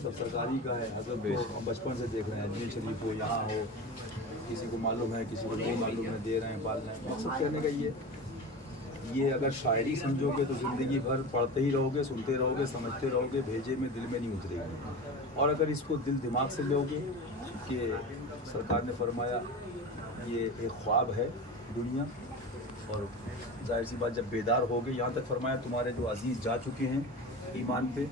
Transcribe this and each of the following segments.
सब सरकारी का है। हजरत तो हम बचपन से देख रहे हैं, अजमेर शरीफ हो, यहाँ हो, किसी को मालूम है, किसी को नहीं मालूम है, दे रहे हैं, पाल रहे हैं। मकसद कहने का ये अगर शायरी समझोगे तो ज़िंदगी भर पढ़ते ही रहोगे, सुनते रहोगे, समझते रहोगे, भेजे में दिल में नहीं उतरेगी। और अगर इसको दिल दिमाग से लोगे कि सरकार ने फरमाया ये एक ख्वाब है दुनिया, और जाहिर सी बात जब बेदार हो गए, यहाँ तक फरमाया तुम्हारे जो अजीज़ जा चुके हैं ईमान पे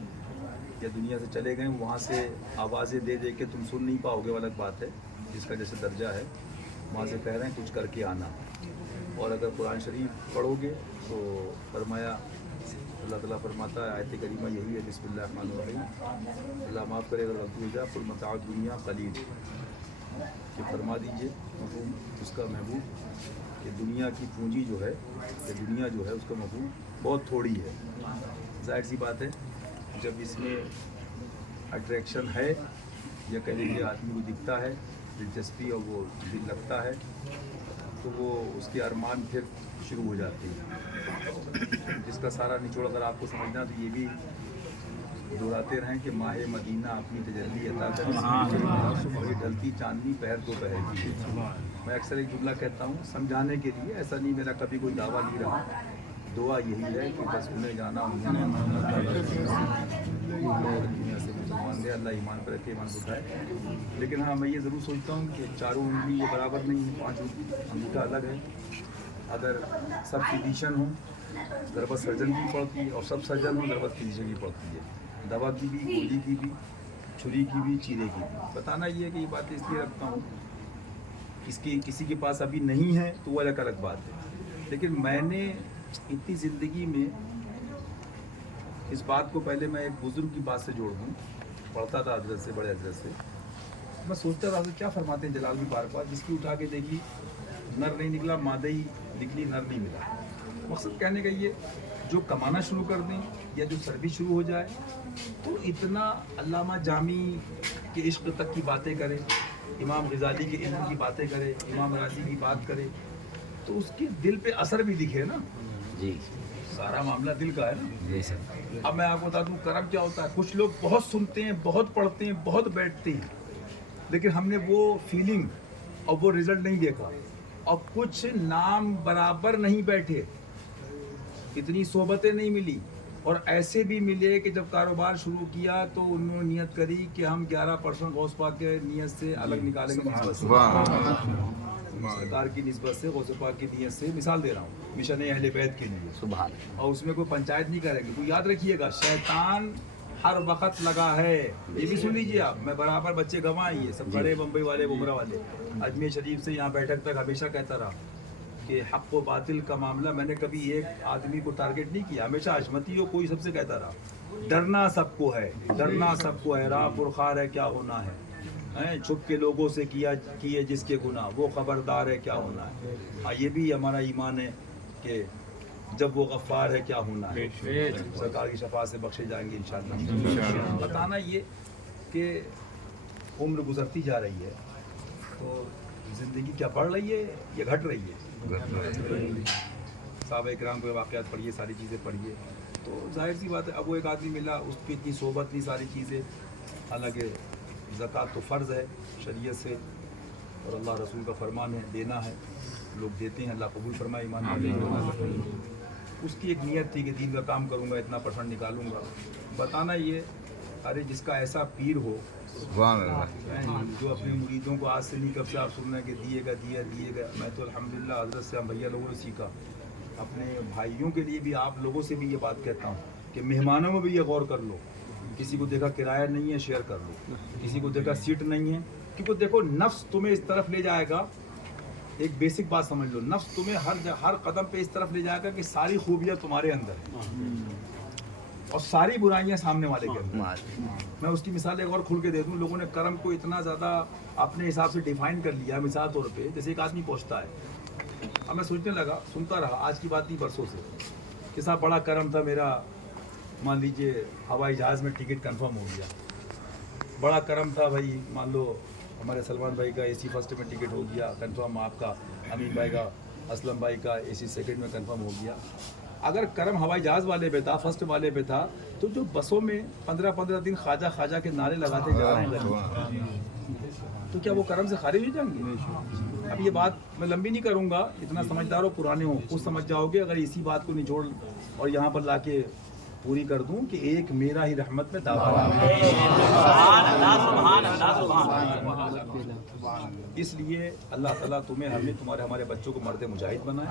या दुनिया से चले गए, वहाँ से आवाज़ें दे दे के तुम सुन नहीं पाओगे, अलग बात है, जिसका जैसे दर्जा है, वहाँ से कह रहे हैं कुछ करके आना। और अगर कुरान शरीफ पढ़ोगे तो फरमाया, अल्लाह ताला फरमाता है, आयत करीमा यही है, बिस्मिल्लाहिर्रहमानिर्रहीम, अल्लाह माफ़ करे अगर गलती हो जाए, कुल मताअ दुनिया कलील, कि फरमा दीजिए मफ़हूम उसका महबूब कि दुनिया की पूंजी जो है, कि दुनिया जो है उसका मफ़हूम बहुत थोड़ी है। जाहिर सी बात है, जब इसमें अट्रैक्शन है या कह लीजिए आदमी को दिखता है दिलचस्पी और वो दिल लगता है, तो वो उसके अरमान फिर शुरू हो जाते हैं। जिसका सारा निचोड़ अगर आपको समझना तो ये भी दोहराते रहें कि माह मदीना अपनी तजल्ली अता करे, ढलती चांदनी पहर तो पहर की। मैं अक्सर एक जुमला कहता हूँ समझाने के लिए, ऐसा नहीं मेरा कभी कोई दावा नहीं रहा, दुआ यही है कि बस उन्हें जाना दुनिया से मुसलमान दे, अल्लाह ईमान पर रखे, ईमान उठाए। लेकिन हाँ, मैं ये ज़रूर सोचता हूँ कि चारों उंगली ये बराबर नहीं है, पाँच अंगूठा अलग है। अगर सब फिजिशियन हों, ज़रूरत सर्जन की पड़ती है, और सब सर्जन हों, ज़रूरत फिजिशियन की पड़ती है, दवा की भी, गोली की भी, छुरी की भी, चीरे की भी। बताना ये है कि ये बातें इसलिए रखता हूँ, किसी के पास अभी नहीं है तो वो अलग बात है। लेकिन मैंने इतनी ज़िंदगी में इस बात को, पहले मैं एक बुज़ुर्ग की बात से जोड़ दूँ, पढ़ता था हज़रत से, बड़े हज़रत से, मैं सोचता था क्या फरमाते हैं जलाल में बार बार, जिसकी उठा के देखी नर नहीं निकला, मादा ही निकली, नर नहीं मिला। मकसद कहने का ये, जो कमाना शुरू कर दें या जो सर्विस शुरू हो जाए तो इतना अल्लामा जामी के इश्क तक की बातें करे, इमाम गज़ाली के इल्म की बातें करे, इमाम राज़ी की बात करे, तो उसके दिल पे असर भी दिखे ना जी। सारा मामला दिल का है ना जी सर। अब मैं आपको बता दूं करम क्या होता है। कुछ लोग बहुत सुनते हैं, बहुत पढ़ते हैं, बहुत बैठते हैं, लेकिन हमने वो फीलिंग और वो रिजल्ट नहीं देखा। और कुछ नाम बराबर नहीं बैठे, इतनी सोबतें नहीं मिली, और ऐसे भी मिले कि जब कारोबार शुरू किया तो उन्होंने नियत करी कि हम 11% गौस पाक के नियत से अलग निकालेंगे, सरकार की निस्बत से, गौस पाक की नियत से मिसाल दे रहा हूँ, मिशन अहले बैत के लिए, सुभान। और उसमें कोई पंचायत नहीं करेंगे। तो याद रखिएगा, शैतान हर वक्त लगा है, ये भी सुन लीजिए आप। मैं बराबर बच्चे गंवाइए, सब बड़े बम्बई वाले, बुमरा वाले, अजमेर शरीफ से यहाँ बैठक तक हमेशा कहता रहा कि हक़ व बातिल का मामला मैंने कभी एक आदमी को टारगेट नहीं किया, हमेशा अजमती हो कोई सबसे कहता रहा। डरना सबको है, डरना सबको है, राह पुरखार है क्या होना है, छुप के लोगों से किए जिसके गुनाह, वो खबरदार है क्या होना है। हाँ, ये भी हमारा ईमान है कि जब वो गफ़ार है क्या होना है, सरकार की शफाअत से बख्शे जाएंगे इंशाअल्लाह। बताना ये कि उम्र गुजरती जा रही है तो ज़िंदगी क्या बढ़ रही है या घट रही है। साहबा इकराम के वाक़यात पढ़िए, सारी चीज़ें पढ़िए, तो जाहिर सी बात है अब वो एक आदमी मिला, उसकी इतनी सोबत नहीं, सारी चीज़ें। हालांकि ज़कात तो फ़र्ज़ है शरीयत से, और अल्लाह रसूल का फरमान है देना है, लोग देते हैं, अल्लाह कबूल फरमाए, ईमान वाले। उसकी एक नियत थी कि दीन का काम करूँगा, इतना % निकालूंगा। बताना ये, अरे जिसका ऐसा पीर हो, जो अपने मुरीदों को आज से नहीं कब से आप सुन रहे हैं कि दिएगा। मैं तो अल्हम्दुलिल्लाह हज़रत से, हम भैया लोगों ने सीखा, अपने भाइयों के लिए भी, आप लोगों से भी ये बात कहता हूँ कि मेहमानों में भी ये गौर कर लो। किसी को देखा किराया नहीं है, शेयर कर लो। किसी को देखा सीट नहीं है, क्योंकि देखो नफ्स तुम्हें इस तरफ ले जाएगा। एक बेसिक बात समझ लो, नफ्स तुम्हें हर कदम पे इस तरफ ले जाएगा कि सारी खूबियाँ तुम्हारे अंदर हैं और सारी बुराइयाँ सामने वाले के अंदर। मैं उसकी मिसाल एक और खुल के दे दूँ। लोगों ने कर्म को इतना ज़्यादा अपने हिसाब से डिफाइन कर लिया, मिसाल तौर पे जैसे एक आदमी पहुँचता है। अब मैं सोचने लगा, सुनता रहा, आज की बात नहीं बरसों से, कि साहब बड़ा कर्म था मेरा, मान लीजिए हवाई जहाज़ में टिकट कंफर्म हो गया। बड़ा कर्म था भाई, मान लो हमारे सलमान भाई का AC फर्स्ट में टिकट हो गया कंफर्म, आपका अमीन भाई का, असलम भाई का AC सेकंड में कंफर्म हो गया। अगर कर्म हवाई जहाज़ वाले पे था, फर्स्ट वाले पे था, तो जो बसों में 15-15 दिन ख्वाजा ख्वाजा के नारे लगाते जा रहे हैं, तो क्या वो कर्म से खारिज हो जाएंगे? अब ये बात मैं लंबी नहीं करूंगा, इतना समझदार हो, पुराने हो, कुछ समझ जाओगे अगर इसी बात को निचोड़ और यहाँ पर लाके पूरी कर दूं कि एक मेरा ही रहमत में दावा। इसलिए अल्लाह ताला तुम्हें हमें तुम्हारे हमारे बच्चों को मर्द मुजाहिद बनाए।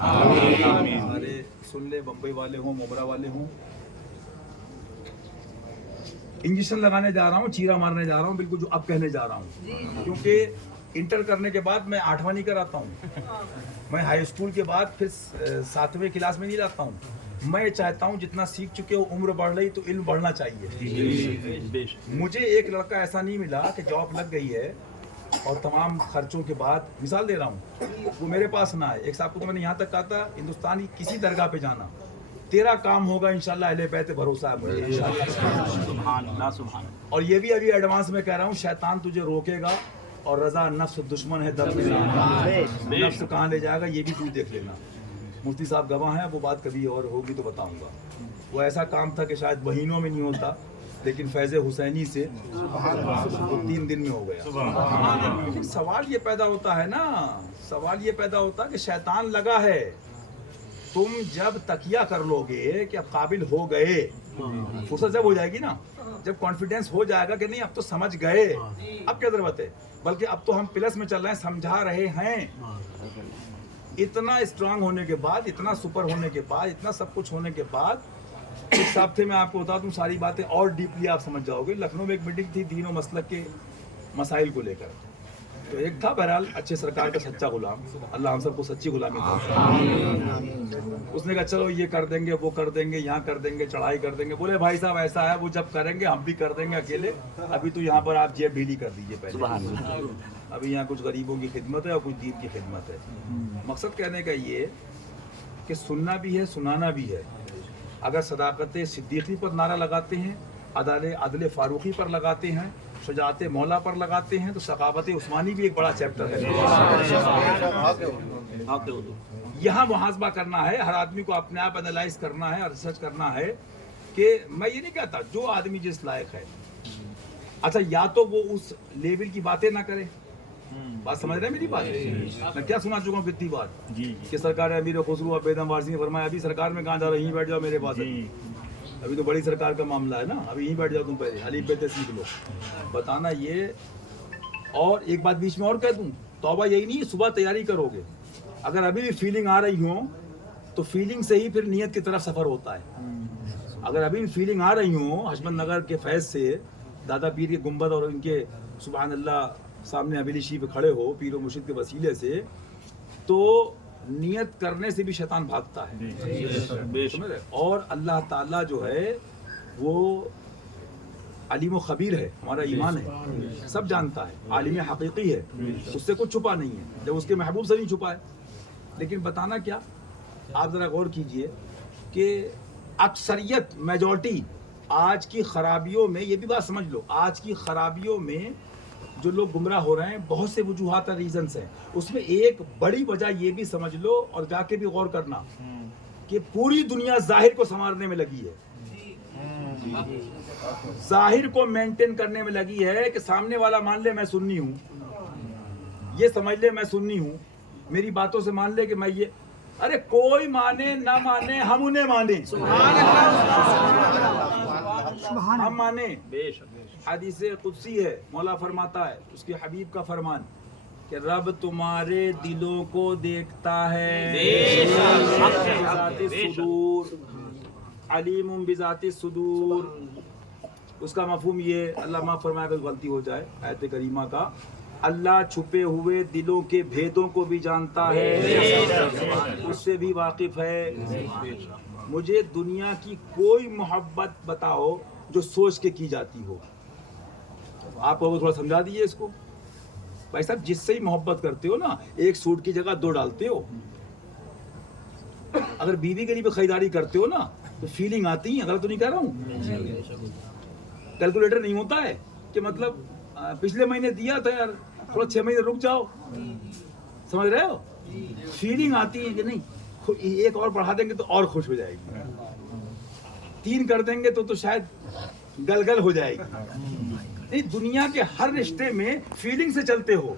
हमारे सुन ले, बम्बई वाले हों, मोबरा वाले हों, इंजेक्शन लगाने जा रहा हूँ, चीरा मारने जा रहा हूँ, बिल्कुल जो अब कहने जा रहा हूँ, क्योंकि इंटर करने के बाद मैं 8वां नहीं कराता हूँ, मैं हाई स्कूल के बाद फिर 7वें क्लास में नहीं लाता हूँ। मैं चाहता हूँ जितना सीख चुके हो, उम्र बढ़ रही तो इल्म बढ़ना चाहिए। मुझे एक लड़का ऐसा नहीं मिला कि जॉब लग गई है और तमाम खर्चों के बाद, मिसाल दे रहा हूँ, वो मेरे पास ना है। एक साहब को तो मैंने यहाँ तक कहा था, हिंदुस्तान की किसी दरगाह पे जाना, तेरा काम होगा इंशाल्लाह, अहले बैत भरोसा है मुझे इंशाल्लाह। और ये भी अभी एडवांस में कह रहा हूँ, शैतान तुझे रोकेगा और रजा नफ्स दुश्मन है, दर्द नफ्स कहाँ ले जाएगा ये भी तू देख लेना। मुफ्ती साहब गवाह हैं, वो बात कभी और होगी तो बताऊंगा। वो ऐसा काम था कि शायद महीनों में नहीं होता, लेकिन फैज़ हुसैनी से वो 3 दिन में हो गया। लेकिन सवाल ये पैदा होता है ना, सवाल ये पैदा होता है कि शैतान लगा है, तुम जब तकिया कर लोगे कि अब काबिल हो गए, फुर्सत जब हो जाएगी ना, जब कॉन्फिडेंस हो जाएगा कि नहीं अब तो समझ गए, अब क्या जरूरत है, बल्कि अब तो हम प्लस में चल रहे हैं, समझा रहे हैं। इतना स्ट्रांग होने के बाद, इतना सुपर होने के बाद, इतना सब कुछ होने के बाद, इस हफ्ते में आपको बता दूं सारी बातें और डीपली आप समझ जाओगे। लखनऊ में एक मीटिंग थी दीन और मसलक के मसाइल को लेकर, तो एक था बहरहाल अच्छे सरकार का सच्चा गुलाम, अल्लाह हम सबको सच्ची गुलामी दे। उसने कहा चलो ये कर देंगे, वो कर देंगे, यहाँ कर देंगे, चढ़ाई कर देंगे। बोले भाई साहब ऐसा है, वो जब करेंगे हम भी कर देंगे अकेले, अभी तो यहाँ पर आप जेब ढीली कर दीजिए पहले, अभी यहाँ कुछ गरीबों की खिदमत है और कुछ दीन की खिदमत है। मकसद कहने का ये कि सुनना भी है, सुनाना भी है। अगर सदाकत सिद्दीकी पर नारा लगाते हैं, अदल फारूकी पर लगाते हैं, शुजात मौला पर लगाते हैं, तो सकावत उस्मानी भी एक बड़ा चैप्टर है। यहाँ मुहासबा करना है, हर आदमी को अपने आप एनालाइज करना है, रिसर्च करना है कि मैं ये नहीं कहता जो आदमी जिस लायक है, अच्छा या तो वो उस लेवल की बातें ना करे, बात समझ रहे हैं मेरी बात? मैं क्या सुना चुका हूँ कितनी बार कि सरकार अमीर खुसरू बेदम वारसी ने फरमाया अभी सरकार में कहाँ जा रहे, यहीं बैठ जाओ मेरे पास, अभी तो बड़ी सरकार का मामला है ना, अभी यहीं बैठ जाओ तुम, पहले अलीफ बेते सीख लो। बताना ये, और एक बात बीच में और कह दूं, तौबा यही नहीं, सुबह तैयारी करोगे, अगर अभी भी फीलिंग आ रही हो तो फीलिंग से ही फिर नियत की तरफ सफर होता है। अगर अभी भी फीलिंग आ रही हो हजमत नगर के फैज़ से, दादा पीर के गुंबद और इनके सुभान अल्लाह सामने हवेली शी पे खड़े हो पीर और मुर्शिद के वसीले से, तो नियत करने से भी शैतान भागता है। और अल्लाह ताला जो है वो अलीम व खबीर है, हमारा ईमान है, सब जानता है, आलिम हकीकी है, उससे कुछ छुपा नहीं है, जब उसके महबूब से नहीं छुपा है। लेकिन बताना क्या, आप ज़रा गौर कीजिए कि अक्सरियत मेजॉरिटी आज की खराबियों में, ये भी बात समझ लो, आज की खराबियों में जो लोग गुमराह हो रहे हैं, बहुत से वजूहात और रीजंस हैं, उसमें एक बड़ी वजह ये भी समझ लो और जाके भी गौर करना कि पूरी दुनिया जाहिर को संवारने में लगी है, जाहिर को मेंटेन करने में लगी है कि सामने वाला मान ले मैं सुन्नी हूँ, ये समझ ले मैं सुन्नी हूँ, मेरी बातों से मान ले कि मैं ये, अरे कोई माने ना माने हम उन्हें माने, हम माने। हदीस कुदसी है, मौला फरमाता है, उसके हबीब का फरमान कि रब तुम्हारे दिलों को देखता है, अलीमुम बिज़ाति सुदूर। उसका मफहूम ये, अल्लाह माफ़ फरमाए अगर गलती हो जाए, आयत करीमा का, अल्लाह छुपे हुए दिलों के भेदों को भी जानता है, उससे भी वाकिफ है। मुझे दुनिया की कोई मोहब्बत बताओ जो सोच के की जाती हो, आप थोड़ा समझा दीजिए इसको। भाई साहब जिससे ही मोहब्बत करते हो ना, एक सूट की जगह 2 डालते हो। अगर बीवी के लिए भी खरीदारी करते हो ना तो फीलिंग आती है, गलत तो नहीं कह रहा हूँ। कैलकुलेटर नहीं होता है कि मतलब पिछले महीने दिया था यार, थोड़ा 6 महीने रुक जाओ, समझ रहे हो? फीलिंग आती है कि नहीं एक और बढ़ा देंगे तो और खुश हो जाएगी। 3 कर देंगे तो शायद गलगल हो जाएगी। नहीं, दुनिया के हर रिश्ते में फीलिंग से चलते हो,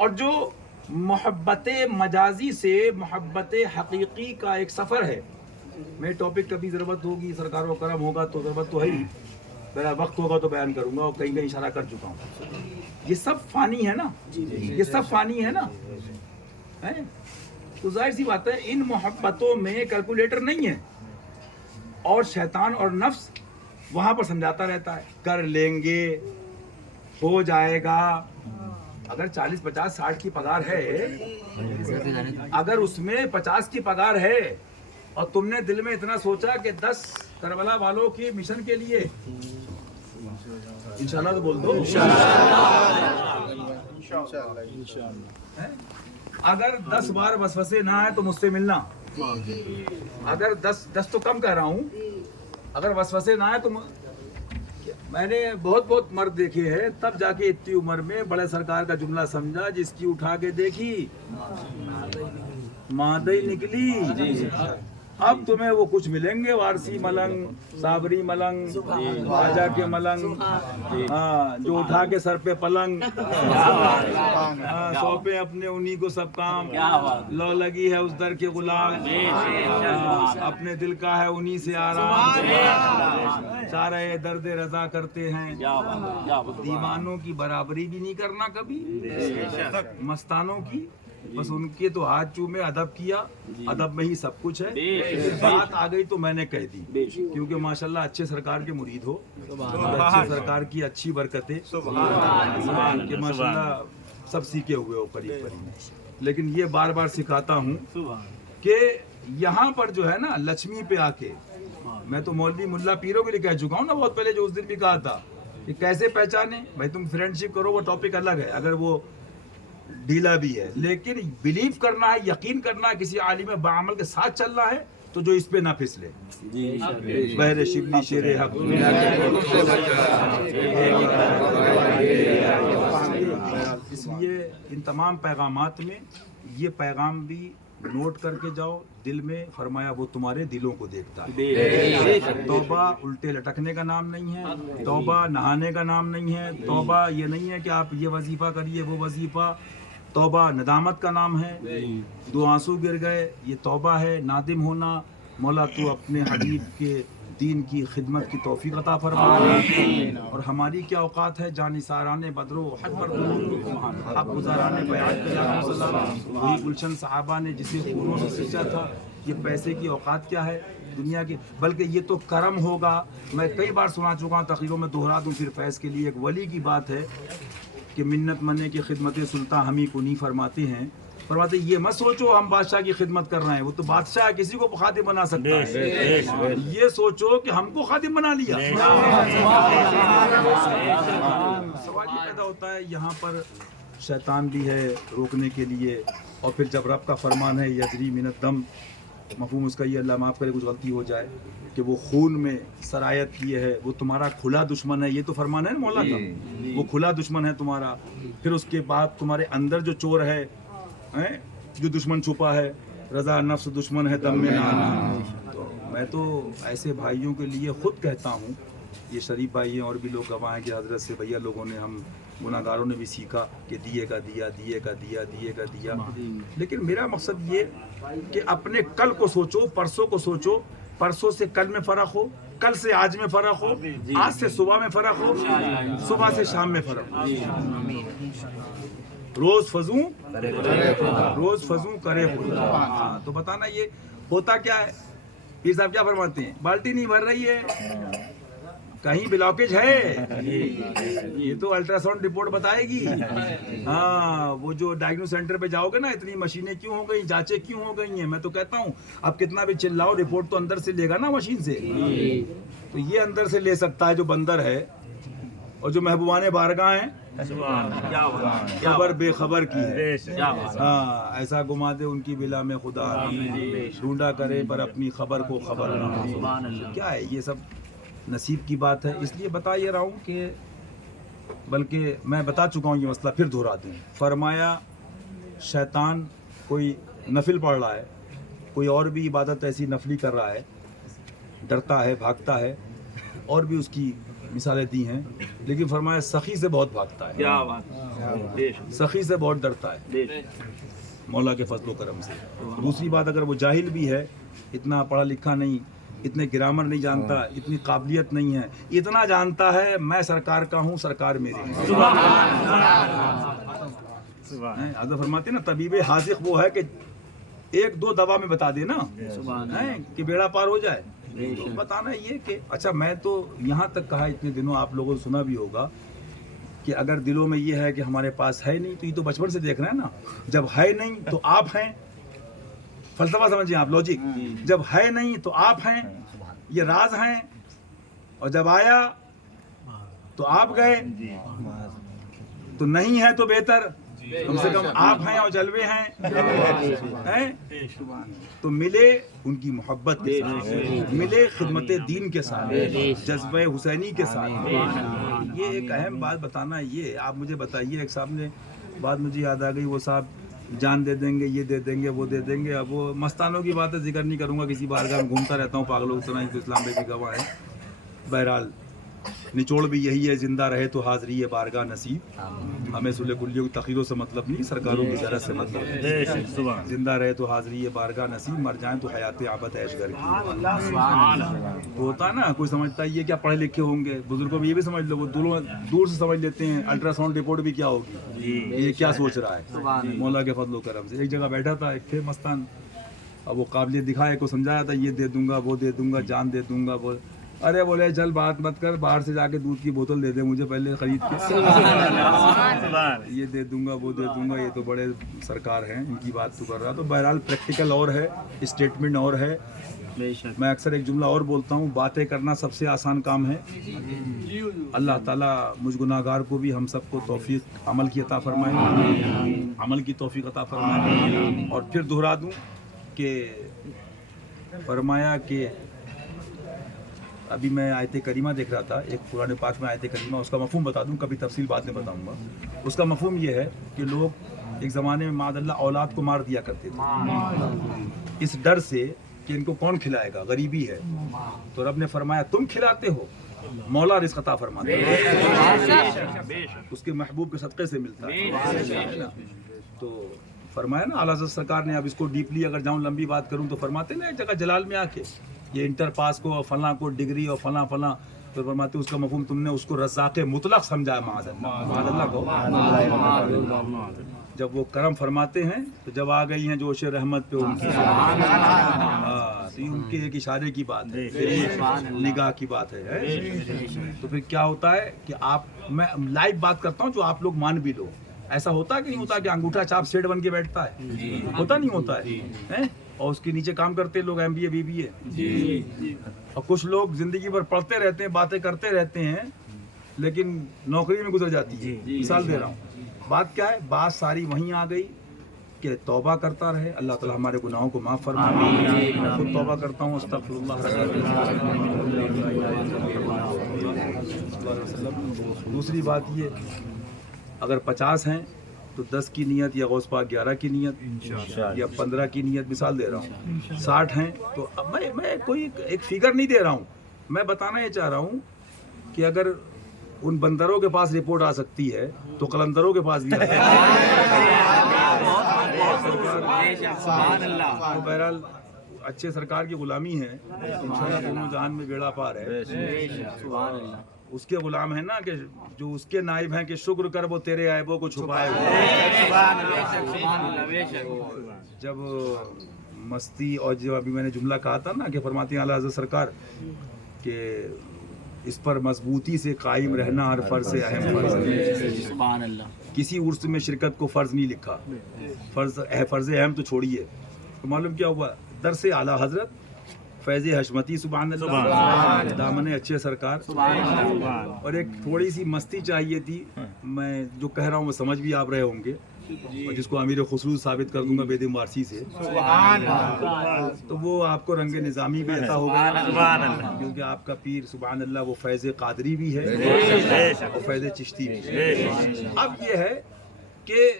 और जो मोहब्बत मजाजी से मोहब्बत हकीकी का एक सफ़र है। मैं टॉपिक कभी ज़रूरत होगी, सरकार को करम होगा तो ज़रूरत तो है ही, मेरा वक्त होगा तो बयान करूंगा, और कहीं कहीं इशारा कर चुका हूँ। ये सब फानी है ना, ये सब फानी है ना, है? तो जाहिर सी बात है इन मोहब्बतों में कैलकुलेटर नहीं है, और शैतान और नफ्स वहाँ पर समझाता रहता है, कर लेंगे, हो जाएगा। अगर 40, 50, 60 की पगार है, अगर उसमें 50 की पगार है, और तुमने दिल में इतना सोचा कि 10 करबला वालों के मिशन के लिए इंशाल्लाह तो बोल दो, अगर 10 बार वसवसे ना आए तो मुझसे मिलना। अगर 10 तो कम कह रहा हूँ, अगर वसवसे ना आए तो मैंने बहुत मर्द देखे हैं, तब जाके इतनी उम्र में बड़े सरकार का जुमला समझा, जिसकी उठा के देखी मादई निकली। अब तुम्हें वो कुछ मिलेंगे, वारसी मलंग, साबरी मलंग, राजा के मलंग, हाँ, जो उठा के सर पे पलंग, सौंपे अपने उन्हीं को सब काम, लो लगी है उस दर के गुलाम, अपने दिल का है उन्हीं से आराम, सारे दर्द रजा करते हैं। दीवानों की बराबरी भी नहीं करना कभी, मस्तानों की, बस उनके तो हाथ चूमे, अदब किया, अदब में ही सब कुछ है। बात आ गई तो मैंने कह दी, क्योंकि माशाल्लाह अच्छे सरकार के मुरीद हो, अच्छे सरकार की अच्छी बरकतें कि माशाल्लाह सब सीखे हुए हो करीब करीब। लेकिन ये बार बार सिखाता हूँ कि यहाँ पर जो है ना, लक्ष्मी पे आके, मैं तो मौलवी मुल्ला पीरों के लिए कह चुका हूँ ना बहुत पहले, जो उस दिन भी कहा था कि कैसे पहचाने भाई, तुम फ्रेंडशिप करो वो टॉपिक अलग है, अगर वो ढीला भी है, लेकिन बिलीव करना है, यकीन करना है, किसी आलिम बामल के साथ चलना है, तो जो इस पे ना फिसले। बहरे शिबली शेरे हक, इसलिए इन तमाम पैगामात में ये पैगाम भी नोट करके जाओ, दिल में फरमाया वो तुम्हारे दिलों को देखता है। तौबा उल्टे लटकने का नाम नहीं है, तौबा नहाने का नाम नहीं है, तौबा ये नहीं है कि आप ये वजीफा करिए वो वजीफा, तौबा नदामत का नाम है। 2 आंसू गिर गए, ये तौबा है, नादिम होना। मौला तू अपने हबीब के दीन की खिदमत की तौफीक अता फरमा, और हमारी क्या औकात है, जानिसाराने बदरो हक पर हक गुजाराने बयान, वही गुलशन साहबा ने जिसे खूनों से सींचा था। ये पैसे की औकात क्या है दुनिया की, बल्कि ये तो करम होगा। मैं कई बार सुना चुका हूँ, तकरीरों में दोहरा दूँ फिर फैज़ के लिए। एक वली की बात है कि मिन्नत मन्ने की खिदमत सुल्तान हम ही को नहीं फरमाते हैं, फरमाते ये मत सोचो हम बादशाह की खिदमत कर रहे हैं, वो तो बादशाह किसी को खादिम बना सकता है। ये सोचो कि हमको खादिम बना लिया। सवाल ये पैदा होता है, यहाँ पर शैतान भी है रोकने के लिए, और फिर जब रब का फरमान है यजरी मिनत दम, मफहूम उसका ये, अल्लाह माफ़ करे कुछ गलती हो जाए, कि वो खून में सरायत किए है, वो तुम्हारा खुला दुश्मन है। ये तो फरमान है ना मौला का, वो खुला दुश्मन है तुम्हारा। फिर उसके बाद तुम्हारे अंदर जो चोर है, जो दुश्मन छुपा है, रज़ा नफ्स दुश्मन है दम में ना। तो मैं तो ऐसे भाइयों के लिए खुद कहता हूँ, ये शरीफ भाई हैं और भी लोग गवाह हैं कि हजरत से भैया लोगों ने, हम गुनाहगारों ने भी सीखा कि दिए का दिया, दिए का दिया, दिए का दिया। लेकिन मेरा मकसद ये कि अपने कल को सोचो, परसों को सोचो, परसों से कल में फ़र्क हो, कल से आज में फ़र्क हो, आज से सुबह में फ़र्क हो, सुबह से शाम में फ़र्क हो। रोज़ फजूं करे खुदा। हाँ, तो बताना ये होता क्या है। पीर साहब क्या फरमाते हैं, बाल्टी नहीं भर रही है, कहीं ब्लॉकेज है, ये तो अल्ट्रासाउंड रिपोर्ट बताएगी। हाँ, वो जो डायग्नोस सेंटर पे जाओगे ना, इतनी मशीनें क्यों हो गई, जांचें क्यों हो गई हैं। मैं तो कहता हूँ अब कितना भी चिल्लाओ, रिपोर्ट तो अंदर से लेगा ना मशीन से। तो ये अंदर से ले सकता है जो बंदर है, और जो महबूबाने बारगाह हैं, खबर बेखबर की है। हाँ, ऐसा घुमा दे उनकी बिला में खुदा, ढूंढा करे पर अपनी खबर को खबर ना। क्या है ये सब नसीब की बात है। इसलिए बता ये रहा हूँ कि, बल्कि मैं बता चुका हूँ ये मसला, फिर दोहरा दूँ। फरमाया शैतान कोई नफिल पढ़ रहा है, कोई और भी इबादत ऐसी नफली कर रहा है, ڈرتا ہے بھاگتا ہے، اور بھی اس کی مثالیں دی ہیں، لیکن فرمایا سخی سے بہت بھاگتا ہے، کیا بات، سخی سے بہت ڈرتا ہے مولا کے فضل و کرم سے۔ دوسری بات، اگر وہ جاہل بھی ہے، اتنا پڑھا لکھا نہیں، اتنے گرامر نہیں جانتا، اتنی قابلیت نہیں ہے، اتنا جانتا ہے میں سرکار کا ہوں، سرکار میرے ہیں۔ حضرت فرماتے ہیں نا، طبیب حاذق وہ ہے کہ ایک دو دوا میں بتا دے نا کہ بیڑا پار ہو جائے۔ تو بتانا یہ کہ اچھا، میں تو یہاں تک کہا اتنے دنوں، آپ لوگوں نے سنا بھی ہوگا کہ اگر دلوں میں یہ ہے کہ ہمارے پاس ہے نہیں، تو یہ تو بچپن سے دیکھ رہے ہیں نا، جب ہے نہیں تو آپ ہیں، فلسفہ سمجھیں آپ، لوجک، جب ہے نہیں تو آپ ہیں، یہ راز ہیں، اور جب آیا تو آپ گئے، تو نہیں ہے تو بہتر، کم سے کم آپ ہیں اور جلوے ہیں، تو ملے ان کی محبت کے ساتھ، ملے خدمت دین کے ساتھ، جذبہ حسینی کے ساتھ۔ یہ ایک اہم بات بتانا، یہ آپ مجھے بتائیے، ایک صاحب نے بات مجھے یاد آ گئی، وہ صاحب جان دے دیں گے، یہ دے دیں گے، وہ دے دیں گے۔ اب وہ مستانوں کی باتیں ذکر نہیں کروں گا، کسی بارگاہ میں گھومتا رہتا ہوں، پاگلوں اتنا ہی تو اسلام بھائی بھی گواہ ہے۔ بہرحال نچوڑ بھی یہی ہے، زندہ رہے تو حاضری بارگاہ نصیب، ہمیں صلح کلیوں کی تخیروں سے مطلب نہیں، سرکاروں کی زیارت سے مطلب ہے۔ زندہ رہے تو حاضری بارگاہ نصیب، مر جائیں تو حیات ابد عیش گر کی۔ ہوتا نا، کوئی سمجھتا ہے یہ کیا پڑھے لکھے ہوں گے، بزرگوں میں یہ بھی سمجھ لو، وہ دور سے سمجھ لیتے ہیں الٹرا ساؤنڈ رپورٹ بھی کیا ہوگی، یہ کیا سوچ رہا ہے۔ مولا کے فضل و کرم سے ایک جگہ بیٹھا تھا، ایک تھے مستان، اب وہ قابلیت دکھائے کو سمجھایا تھا، یہ دے دوں گا، وہ دے دوں گا، جان دے دوں گا، وہ ارے بولے چل بات مت کر، باہر سے جا کے دودھ کی بوتل دے دے مجھے پہلے خرید کے، یہ دے دوں گا، وہ دے دوں گا، یہ تو بڑے سرکار ہیں، ان کی بات تو کر رہا۔ تو بہرحال پریکٹیکل اور ہے، اسٹیٹمنٹ اور ہے۔ میں اکثر ایک جملہ اور بولتا ہوں، باتیں کرنا سب سے آسان کام ہے، اللہ تعالیٰ مجھ گناہ گار کو بھی ہم سب کو توفیق عمل کی عطا فرمائے، عمل کی توفیق عطا فرمائے۔ اور پھر دہرا دوں کہ فرمایا کہ ابھی میں آیت کریمہ دیکھ رہا تھا، ایک قرآن پاک میں آیت کریمہ، اس کا مفہوم بتا دوں، کبھی تفصیل بعد میں بتاؤں گا۔ اس کا مفہوم یہ ہے کہ لوگ ایک زمانے میں معاذ اللہ اولاد کو مار دیا کرتے تھے، اس ڈر سے کہ ان کو کون کھلائے گا، غریبی ہے، تو رب نے فرمایا تم کھلاتے ہو، مولا رزق عطا فرماتا ہے، اس کے محبوب کے صدقے سے ملتا ہے۔ تو فرمایا نا اعلیٰ حضرت سرکار نے، اب اس کو ڈیپلی اگر جاؤں، لمبی بات کروں، تو فرماتے نا ایک جگہ جلال میں آ کے، یہ انٹر پاس کو فلاں کو ڈگری اور فلاں فلاں، تو فرماتے اس کا مفہوم تم نے اس کو رزاق مطلق سمجھا ہے، معاذ اللہ کو۔ جب وہ کرم فرماتے ہیں تو جب آ گئی ہیں جوش رحمت پہ ان کی، تو ان کے ایک اشارے کی بات ہے، نگاہ کی بات ہے۔ تو پھر کیا ہوتا ہے کہ میں لائیو بات کرتا ہوں جو آپ لوگ مان بھی لو، ایسا ہوتا کہ نہیں ہوتا کہ انگوٹھا چاپ سیٹ بن کے بیٹھتا ہے، ہوتا نہیں ہوتا ہے، اور اس کے نیچے کام کرتے لوگ M B A B B A, اور کچھ لوگ زندگی بھر پڑھتے رہتے ہیں، باتیں کرتے رہتے ہیں، لیکن نوکری میں گزر جاتی ہے۔ مثال دے رہا ہوں، بات کیا ہے، بات ساری وہیں آ گئی کہ توبہ کرتا رہے، اللہ تعالیٰ ہمارے گناہوں کو معاف فرمائے۔ میں خود توبہ کرتا ہوں، استغفر اللہ۔ دوسری بات یہ، اگر 50 ہیں تو 10 کی نیت، یا غوث پاک 11 کی نیت، یا 15 کی نیت، مثال دے رہا ہوں۔ 60 ہیں تو میں کوئی ایک فگر نہیں دے رہا ہوں، میں بتانا یہ چاہ رہا ہوں کہ اگر ان بندروں کے پاس رپورٹ آ سکتی ہے تو قلندروں کے پاس بھی آ سکتی ہے۔ تو بہرحال اچھے سرکار کی غلامی ہے، انشاءاللہ دونوں جہان میں بیڑا پار ہے۔ اس کے غلام ہیں نا، کہ جو اس کے نائب ہیں کہ شکر کر وہ تیرے عیبوں کو چھپائے ہوئے۔ جب مستی، اور جو ابھی میں نے جملہ کہا تھا نا کہ فرماتے ہیں اعلیٰ حضرت سرکار کہ اس پر مضبوطی سے قائم رہنا ہر فرض سے اہم فرض ہے۔ کسی عرس میں شرکت کو فرض نہیں لکھا، فرض اہم تو چھوڑیے۔ تو معلوم کیا ہوا، درس اعلیٰ حضرت، فیض حشمتی، سبحان اللہ، دامن اچھے سرکار، اور ایک تھوڑی سی مستی چاہیے تھی۔ میں جو کہہ رہا ہوں وہ سمجھ بھی آپ رہے ہوں گے، اور جس کو امیر خسرو ثابت کر دوں گا بید مارسی سے، تو وہ آپ کو رنگ نظامی بھی عطا ہوگا، کیونکہ آپ کا پیر سبحان اللہ وہ فیض قادری بھی ہے اور فیض چشتی بھی ہے۔ اب یہ ہے کہ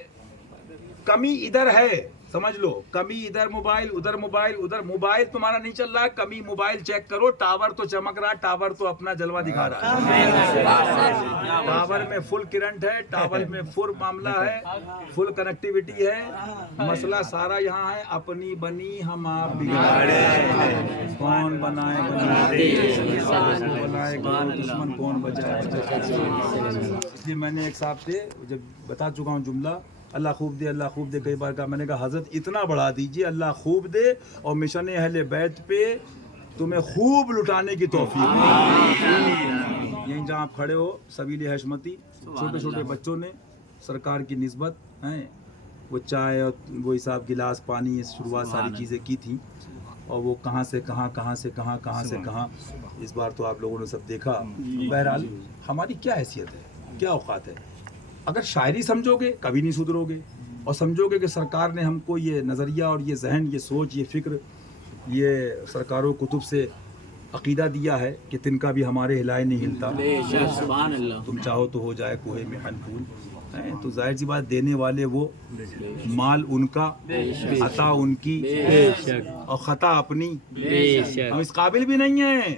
کمی ادھر ہے समझ लो, कमी इधर मोबाइल उधर मोबाइल उधर मोबाइल तुम्हारा नहीं चल रहा है, कमी मोबाइल चेक करो, टावर तो चमक रहा है, टावर तो अपना जलवा दिखा रहा है, टावर में फुल करंट है, टावर में फुल मामला है, फुल कनेक्टिविटी है, मसला सारा यहाँ है, अपनी बनी हम आप बिगाड़े, कौन बनाए बनाए दुश्मन कौन बचाए। इसलिए मैंने एक साहब से जब बता चुका हूँ जुमला, अल्लाह खूब दे अल्लाह खूब दे, कई बार कहा, मैंने कहा हज़रत इतना बढ़ा दीजिए अल्लाह खूब दे और मिशन अहले बैत पे तुम्हें खूब लुटाने की तौफीक। यहीं जहाँ आप खड़े हो सबील हशमती, छोटे छोटे बच्चों ने सरकार की निस्बत हैं वो चाय और वो हिसाब गिलास पानी ये शुरुआत सारी चीज़ें की थी, और वो कहाँ से कहाँ से कहाँ इस बार तो आप लोगों ने सब देखा। बहरहाल हमारी क्या हैसियत है, क्या औकात है, अगर शायरी समझोगे कभी नहीं सुधरोगे, और समझोगे कि सरकार ने हमको ये नज़रिया और ये जहन ये सोच ये फ़िक्र ये सरकारों कुतुब से अक़ीदा दिया है कि तिनका भी हमारे हिलाए नहीं हिलता, तुम चाहो तो हो जाए कोहे में हनफूल, तो जाहिर सी बात देने वाले वो, माल उनका, अता उनकी और ख़ता अपनी, हम इस काबिल भी नहीं हैं,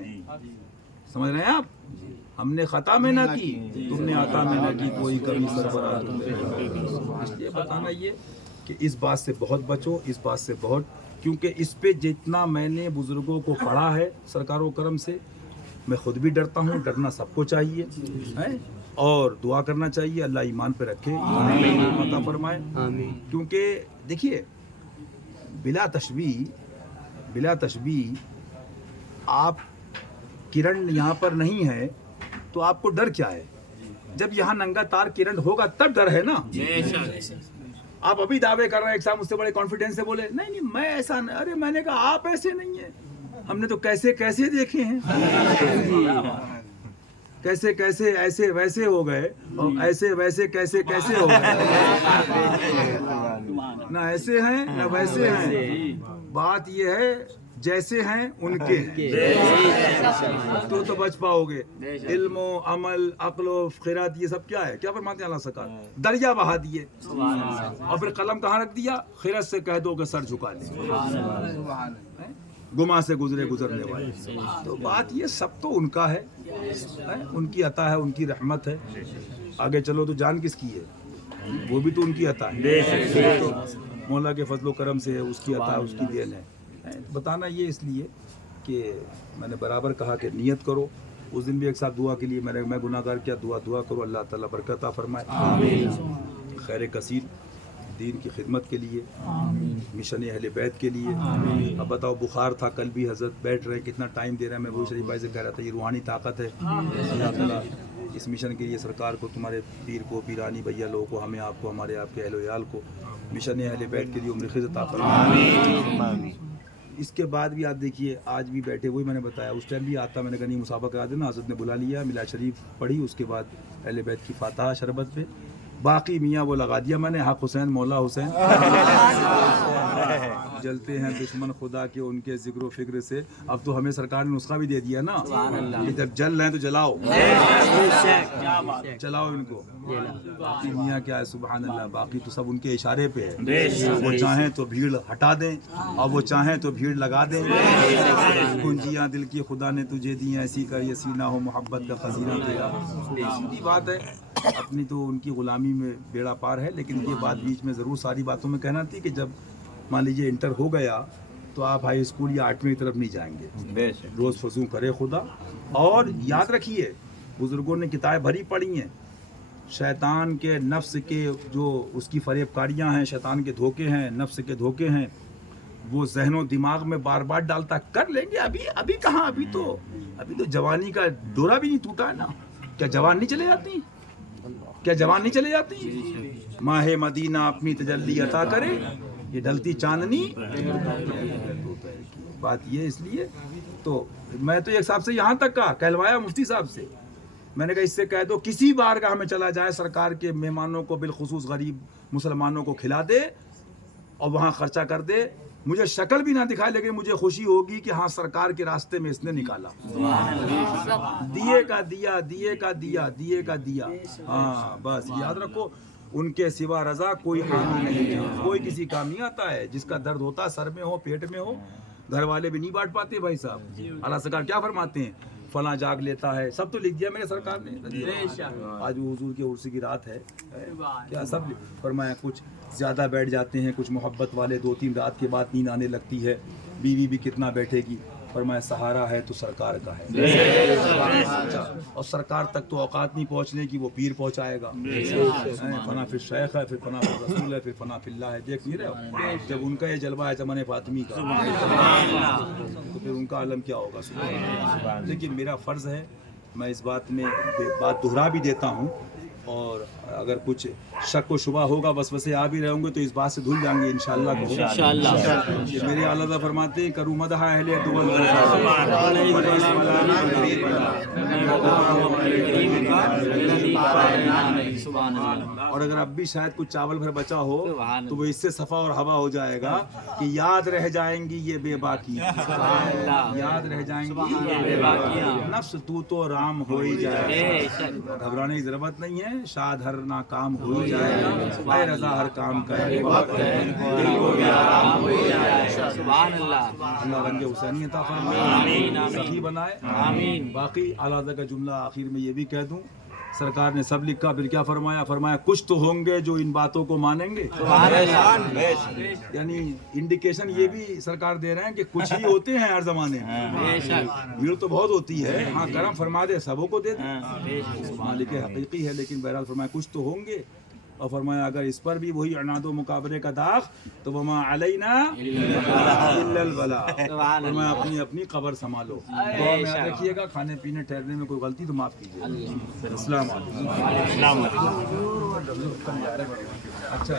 समझ रहे हैं आप, हमने ख़ता में ना की तुमने आता में ना की, कोई कभी सरबराह तुमने। इसलिए बताना ये कि इस बात से बहुत बचो, इस बात से बहुत, क्योंकि इस पे जितना मैंने बुज़ुर्गों को पढ़ा है सरकारों करम से, मैं ख़ुद भी डरता हूँ, डरना सबको चाहिए है, और दुआ करना चाहिए अल्लाह ईमान पे रखे, ईमान अता फरमाए। क्योंकि देखिए बिला तशबीह आप किरण यहाँ पर नहीं है तो आपको डर क्या है, जब यहाँ नंगा तार किरण होगा तब डर है ना। आप अभी दावे कर रहे हैं, एक साहब मुझसे बड़े कॉन्फिडेंस से बोले नहीं मैं ऐसा नहीं, अरे मैंने कहा आप ऐसे नहीं है, हमने तो कैसे कैसे देखे हैं, कैसे कैसे ऐसे वैसे हो गए और ऐसे वैसे कैसे कैसे हो गए, ना ऐसे हैं ना वैसे हैं, बात ये है जैसे हैं उनके तो बच पाओगे। इल्मो अमल अक्लो खैरात ये सब क्या है, क्या फरमाते हैं अल्लाह सरकार, दरिया बहा दिए और फिर कलम कहाँ रख दिया, खैरत से कह दो कि सर झुका ले, गुमा से गुजरने वाले। तो बात ये सब तो उनका है, उनकी अता है, उनकी रहमत है, आगे चलो तो जान किसकी है, वो भी तो उनकी अता है, तो मौला के फजलो करम से है, उसकी अता है, उसकी देन है। बताना ये इसलिए कि मैंने बराबर कहा कि नियत करो, उस दिन भी एक साथ दुआ के लिए मैं गुनाहगार किया, दुआ करो अल्लाह ताला बरकत अता फरमाए, खैर कसीर दीन की खिदमत के लिए, मिशन अहले बैत के लिए। अब बताओ बुखार था, कल भी हजरत बैठ रहे, कितना टाइम दे रहे हैं, मैं वो शरीफ भाई से कह रहा था ये रूहानी ताकत है, अल्लाह ताला इस मिशन के लिए सरकार को, तुम्हारे पीर को, पीरानी भैया लोगों को, हमें आपको, हमारे आपके अहल याल को मिशन अहले बैत के लिए उम्र खिज़ अता फरमाए। इसके बाद भी आप देखिए आज भी बैठे, वही मैंने बताया उस टाइम भी आता, मैंने कहा नहीं मुसाबा करा देना, हज़रत ने बुला लिया, मिलाद शरीफ पढ़ी, उसके बाद अहले बैत की फातहा शरबत पे, बाकी मियाँ वो लगा दिया मैंने, हक हुसैन मौला हुसैन जलते हैं दुश्मन खुदा के उनके जिक्र फिक्र से। अब तो हमें सरकार ने नुस्खा भी दे दिया ना कि जब जल रहे हैं तो जलाओ, जलाओ इनको, बाकी मियाँ क्या है सुभान अल्लाह, बाकी तो सब उनके इशारे पे है, वो चाहें तो भीड़ हटा दें और वो चाहें तो भीड़ लगा दें, कुंजियाँ दिल की खुदा ने तुझे दी ऐसी कर ये सीना हो मोहब्बत का खजीना तेरा। सीधी बात है, अपनी तो उनकी गुलामी में बेड़ा पार है, लेकिन ये बात बीच में ज़रूर सारी बातों में कहना थी कि जब मान लीजिए इंटर हो गया तो आप हाई स्कूल या 8वीं की तरफ नहीं जाएंगे, रोज़ फजू करे खुदा। और याद रखिए बुज़ुर्गों ने किताबें भरी पढ़ी हैं, शैतान के नफ्स के जो उसकी फरेबकारियाँ हैं, शैतान के धोखे हैं, नफ्स के धोखे हैं, वो जहनों दिमाग में बार बार डालता, कर लेंगे अभी कहाँ, अभी तो जवानी का डोरा भी नहीं टूटा है ना, क्या जवान नहीं चले जाती, क्या जवान नहीं चले जाती, माहे मदीना अपनी तजल्ली अता करे, ये ढलती चांदनी। बात ये इसलिए तो मैं तो एक साहब से यहाँ तक का कहलवाया मुफ्ती साहब से, मैंने कहा इससे कह दो किसी बारगाह में चला जाए, सरकार के मेहमानों को बिलखुसूस गरीब मुसलमानों को खिला दे और वहाँ खर्चा कर दे, मुझे शक्ल भी ना दिखाए, लेकिन मुझे खुशी होगी कि हाँ सरकार के रास्ते में इसने निकाला, दिए का दिया, दिए का दिया, दिए का दिया। हाँ बस याद रखो, ان کے سوا رضا کوئی حامی نہیں، کوئی کسی کام نہیں آتا ہے. جس کا درد ہوتا ہے سر میں ہو پیٹ میں ہو، گھر والے بھی نہیں بانٹ پاتے بھائی صاحب. اللہ سرکار کیا فرماتے ہیں؟ فلاں جاگ لیتا ہے، سب تو لکھ دیا میرے سرکار نے. آج حضور کے عرس کی رات ہے، کیا سب فرمایا. کچھ زیادہ بیٹھ جاتے ہیں، کچھ محبت والے 2-3 رات کے بعد نیند آنے لگتی ہے، بیوی بھی کتنا بیٹھے گی. فرمایا سہارا ہے تو سرکار کا ہے، اور سرکار تک تو اوقات نہیں پہنچنے کی، وہ پیر پہنچائے گا. فنا فی الشیخ ہے، پھر فنا فی الرسول ہے، پھر فنا فی اللہ ہے. دیکھ نہیں رہے ہو؟ جب ان کا یہ جلوہ ہے زمانے فاطمی کا تو پھر ان کا عالم کیا ہوگا. لیکن میرا فرض ہے، میں اس بات میں بات دہرا بھی دیتا ہوں، اور اگر کچھ شک و شبہ ہوگا، وسوسے آ بھی رہے ہوں گے تو اس بات سے دھل جائیں گے انشاءاللہ. میرے اعلیٰ حضرت فرماتے ہیں کرو مدح اہل دول، اور اگر اب بھی شاید کچھ چاول بھر بچا ہو تو وہ اس سے صفا اور ہوا ہو جائے گا کہ یاد رہ جائیں گی یہ بے باکی، یاد رہ جائیں گی نفس تو رام ہو ہی جائے گا. گھبرانے کی ضرورت نہیں ہے، شاد ہر ناکام ہو ہی جائے گا. اے رضا ہر کام کرے وقت ہے، اللہ رنگ حسینی عطا فرمائے، سخی بنائے. باقی اعلیٰ حضرت کا جملہ آخر میں یہ بھی کہہ دوں، سرکار نے سب لکھا، پھر کیا فرمایا؟ فرمایا کچھ تو ہوں گے جو ان باتوں کو مانیں گے. یعنی انڈیکیشن یہ بھی سرکار دے رہے ہیں کہ کچھ ہی ہوتے ہیں ہر زمانے میں، بھیڑ تو بہت ہوتی ہے. ہاں کرم فرما دے سبوں کو دے دے، مالک حقیقی ہے. لیکن بہرحال فرمایا کچھ تو ہوں گے، اور فرمایا اگر اس پر بھی وہی عناد و مقابلے کا داغ تو وما علینا الا البلاغ. فرمایا اپنی اپنی قبر سنبھالو. دعا میں یاد رکھیے گا، کھانے پینے ٹھہرنے میں کوئی غلطی تو معاف کیجیے. السلام علیکم. اچھا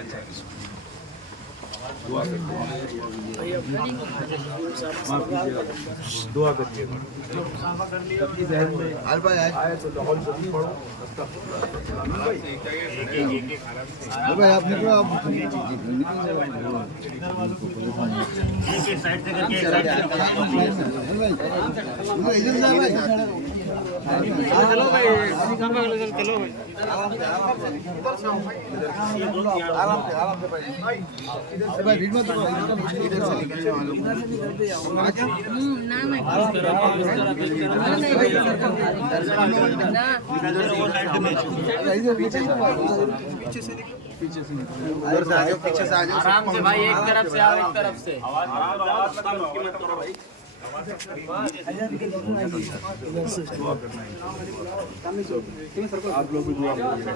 دعا کیجیے گا، دعا کریے گا. سب کی ذہن میں آئے تو لاہور شریف پڑھو. بھائی آپ نکلو، آپ چلو بھائی چلو بھائی. پیچھے سے آرام سے بھائی، ایک طرف سے آؤ، ایک طرف سے. آپ لوگ بھی دعا کیجیے.